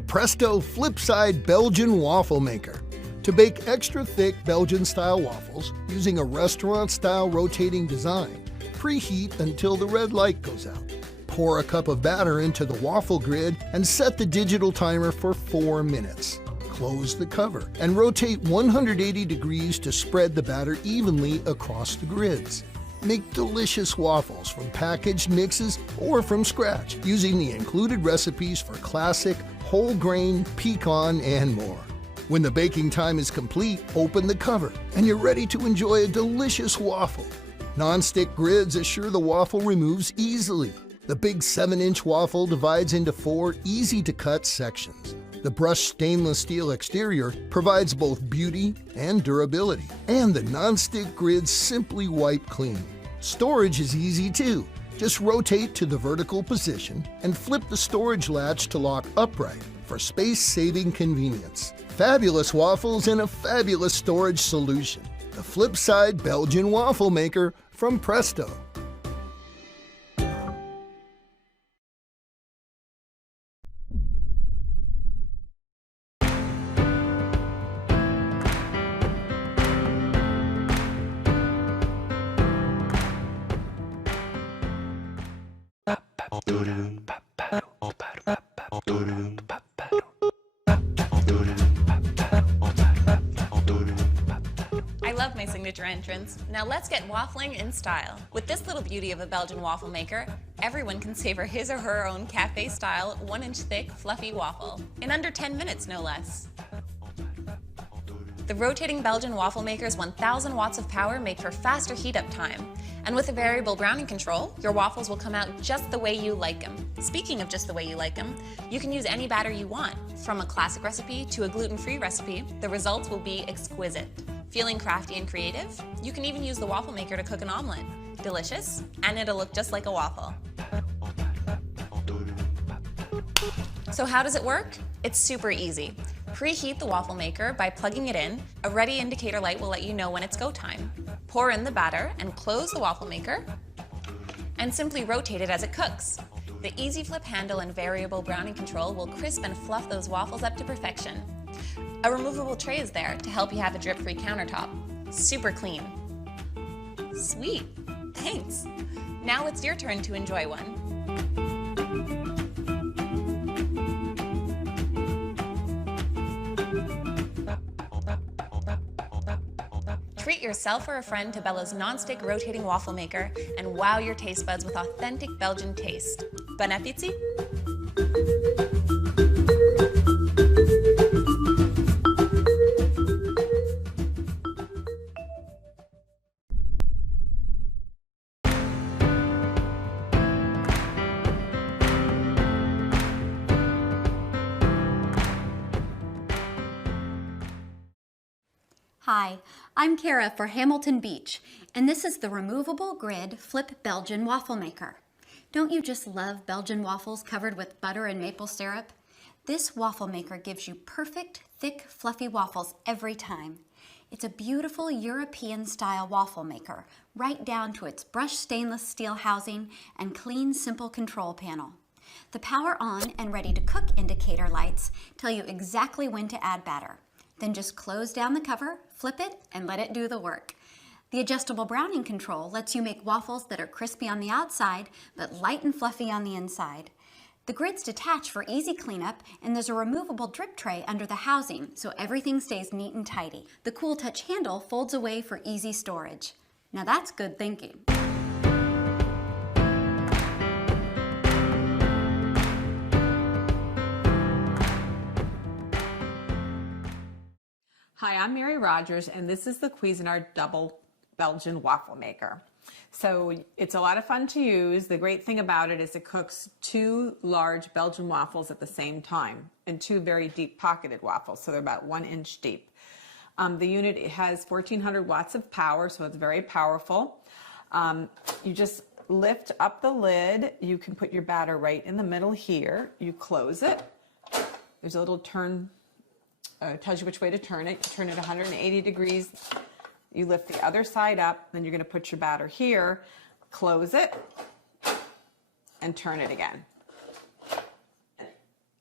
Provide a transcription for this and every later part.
the Presto flip-side Belgian waffle maker. To bake extra thick Belgian-style waffles using a restaurant-style rotating design, preheat until the red light goes out. Pour a cup of batter into the waffle grid and set the digital timer for 4 minutes. Close the cover and rotate 180 degrees to spread the batter evenly across the grids. Make delicious waffles from packaged mixes or from scratch using the included recipes for classic, whole grain, pecan, and more. When the baking time is complete, open the cover and you're ready to enjoy a delicious waffle. Non-stick grids assure the waffle removes easily. The big 7-inch waffle divides into 4 easy-to-cut sections. The brushed stainless steel exterior provides both beauty and durability, and the non-stick grids simply wipe clean. Storage is easy too. Just rotate to the vertical position and flip the storage latch to lock upright for space-saving convenience. Fabulous waffles in a fabulous storage solution. The flip-side Belgian waffle maker from Presto. I love my signature entrance. Now let's get waffling in style. With this little beauty of a Belgian waffle maker, everyone can savor his or her own cafe-style, 1-inch thick, fluffy waffle. In under 10 minutes, no less. The rotating Belgian waffle maker's 1,000 watts of power make for faster heat-up time. And with a variable browning control, your waffles will come out just the way you like them. Speaking of just the way you like them, you can use any batter you want. From a classic recipe to a gluten-free recipe, the results will be exquisite. Feeling crafty and creative? You can even use the waffle maker to cook an omelet. Delicious, and it'll look just like a waffle. So how does it work? It's super easy. Preheat the waffle maker by plugging it in. A ready indicator light will let you know when it's go time. Pour in the batter and close the waffle maker, and simply rotate it as it cooks. The easy flip handle and variable browning control will crisp and fluff those waffles up to perfection. A removable tray is there to help you have a drip-free countertop. Super clean. Sweet, thanks. Now it's your turn to enjoy one. Treat yourself or a friend to Bella's non-stick rotating waffle maker and wow your taste buds with authentic Belgian taste. Bon appétit! Hi, I'm Kara for Hamilton Beach, and this is the removable grid flip Belgian waffle maker. Don't you just love Belgian waffles covered with butter and maple syrup? This waffle maker gives you perfect, thick, fluffy waffles every time. It's a beautiful European-style waffle maker, right down to its brushed stainless steel housing and clean, simple control panel. The power on and ready to cook indicator lights tell you exactly when to add batter. Then just close down the cover, flip it, and let it do the work. The adjustable browning control lets you make waffles that are crispy on the outside, but light and fluffy on the inside. The grids detach for easy cleanup, and there's a removable drip tray under the housing, so everything stays neat and tidy. The Cool Touch handle folds away for easy storage. Now that's good thinking. Hi, I'm Mary Rogers, and this is the Cuisinart Double Belgian Waffle Maker. So it's a lot of fun to use. The great thing about it is it cooks 2 large Belgian waffles at the same time, and 2 very deep pocketed waffles, so they're about 1 inch deep. The unit has 1400 watts of power, so it's very powerful. You just lift up the lid. You can put your batter right in the middle here. You close it. There's a little turn. Tells you which way to turn it. You turn it 180 degrees. You lift the other side up, then you're going to put your batter here, close it, and turn it again.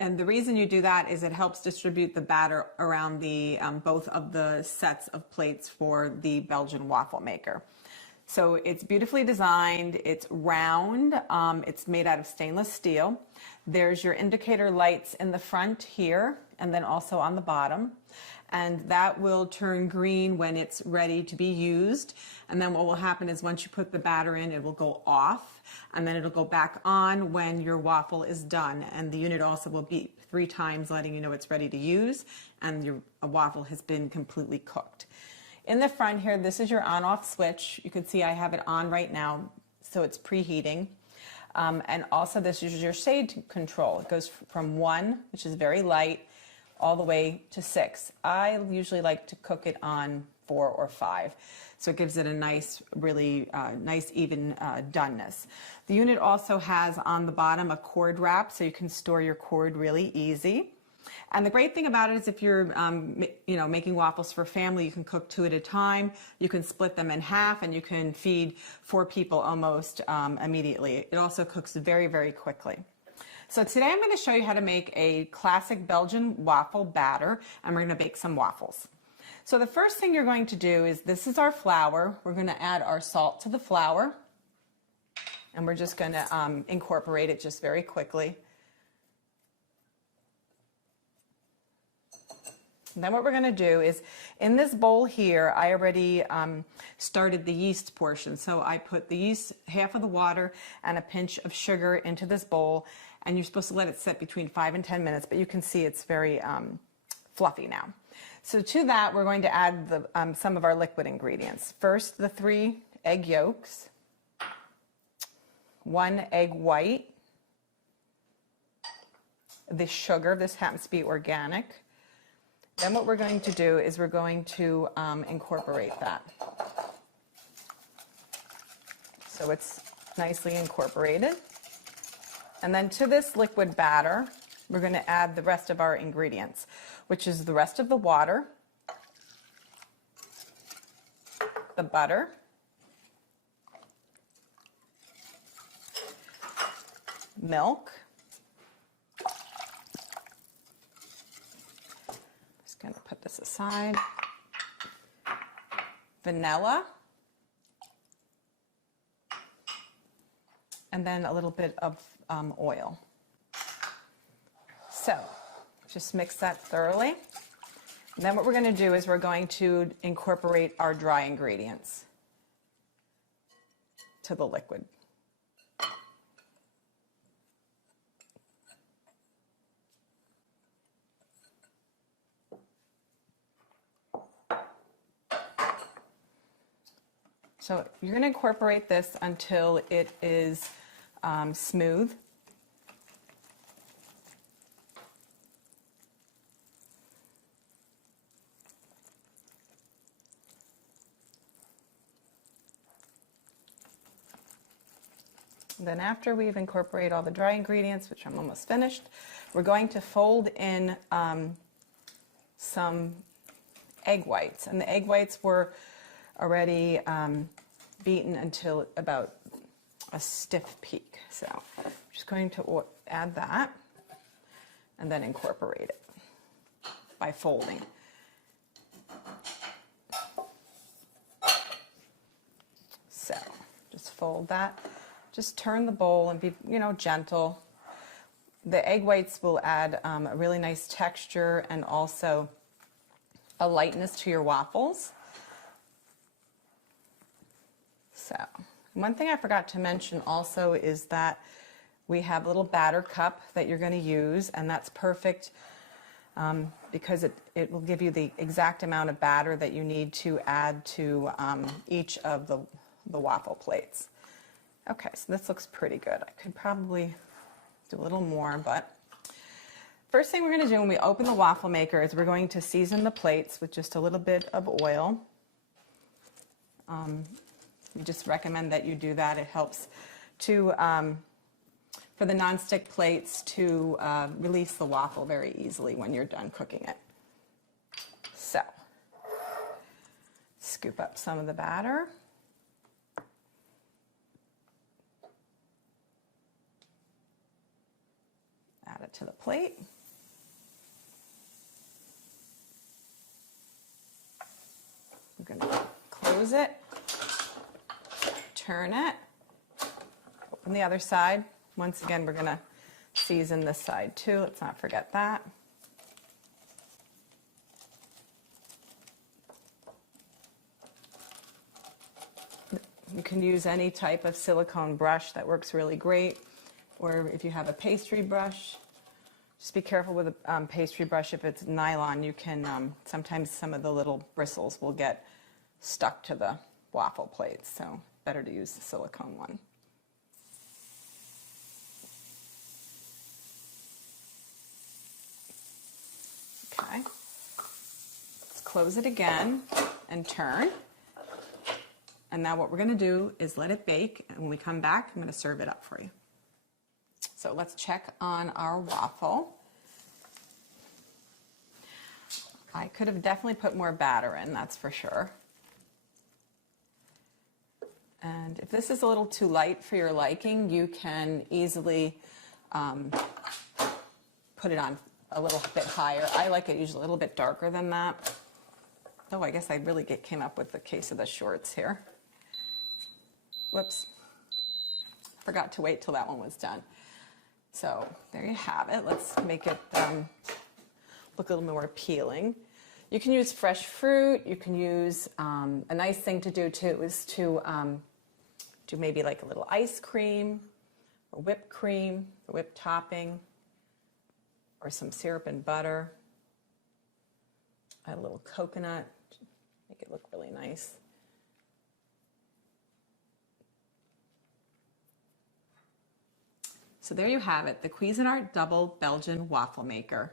And the reason you do that is it helps distribute the batter around the both of the sets of plates for the Belgian waffle maker. So it's beautifully designed, it's round, it's made out of stainless steel. There's your indicator lights in the front here and then also on the bottom. And that will turn green when it's ready to be used. And then what will happen is once you put the batter in, it will go off, and then it'll go back on when your waffle is done. And the unit also will beep 3 times, letting you know it's ready to use, and your waffle has been completely cooked. In the front here, this is your on-off switch. You can see I have it on right now, so it's preheating. And also this is your shade control. It goes from 1, which is very light, all the way to 6. I usually like to cook it on 4 or 5. So it gives it a nice, really nice even doneness. The unit also has on the bottom a cord wrap, so you can store your cord really easy. And the great thing about it is if you're making waffles for family, you can cook 2 at a time. You can split them in half, and you can feed 4 people almost immediately. It also cooks very, very quickly. So today I'm going to show you how to make a classic Belgian waffle batter, and we're going to bake some waffles. So the first thing you're going to do is, this is our flour. We're going to add our salt to the flour, and we're just going to incorporate it just very quickly. And then what we're going to do is, in this bowl here, I already started the yeast portion. So I put the yeast, half of the water, and a pinch of sugar into this bowl. And you're supposed to let it sit between 5 and 10 minutes, but you can see it's very fluffy now. So to that, we're going to add some of our liquid ingredients. First, the 3 egg yolks, 1 egg white, the sugar. This happens to be organic. Then what we're going to do is we're going to incorporate that. So it's nicely incorporated. And then to this liquid batter, we're going to add the rest of our ingredients, which is the rest of the water, the butter, milk, just going to put this aside, vanilla, and then a little bit of oil. So just mix that thoroughly. And then what we're going to do is we're going to incorporate our dry ingredients to the liquid. So you're going to incorporate this until it is smooth. Then after we've incorporated all the dry ingredients, which I'm almost finished, we're going to fold in some egg whites. And the egg whites were already beaten until about a stiff peak. So I'm just going to add that and then incorporate it by folding. So just fold that. Just turn the bowl and be, gentle. The egg whites will add a really nice texture and also a lightness to your waffles. So, one thing I forgot to mention also is that we have a little batter cup that you're going to use, and that's perfect because it will give you the exact amount of batter that you need to add to each of the waffle plates. Okay, so this looks pretty good. I could probably do a little more, but first thing we're going to do when we open the waffle maker is we're going to season the plates with just a little bit of oil. We just recommend that you do that. It helps to for the nonstick plates to release the waffle very easily when you're done cooking it. So, scoop up some of the batter. Add it to the plate. We're going to close it, turn it, open the other side. Once again, we're going to season this side too. Let's not forget that. You can use any type of silicone brush that works really great, or if you have a pastry brush, just be careful with a pastry brush. If it's nylon, you can, sometimes some of the little bristles will get stuck to the waffle plates, so better to use the silicone one. Okay, let's close it again and turn. And now what we're going to do is let it bake, and when we come back, I'm going to serve it up for you. So let's check on our waffle. I could have definitely put more batter in, that's for sure. And if this is a little too light for your liking, you can easily put it on a little bit higher. I like it usually a little bit darker than that. Oh, I guess I really came up with the case of the shorts here. Whoops. Forgot to wait till that one was done. So there you have it. Let's make it look a little more appealing. You can use fresh fruit. You can use, a nice thing to do too is to do maybe like a little ice cream or whipped cream, or whipped topping, or some syrup and butter. Add a little coconut, make it look really nice. So there you have it, the Cuisinart Double Belgian Waffle Maker.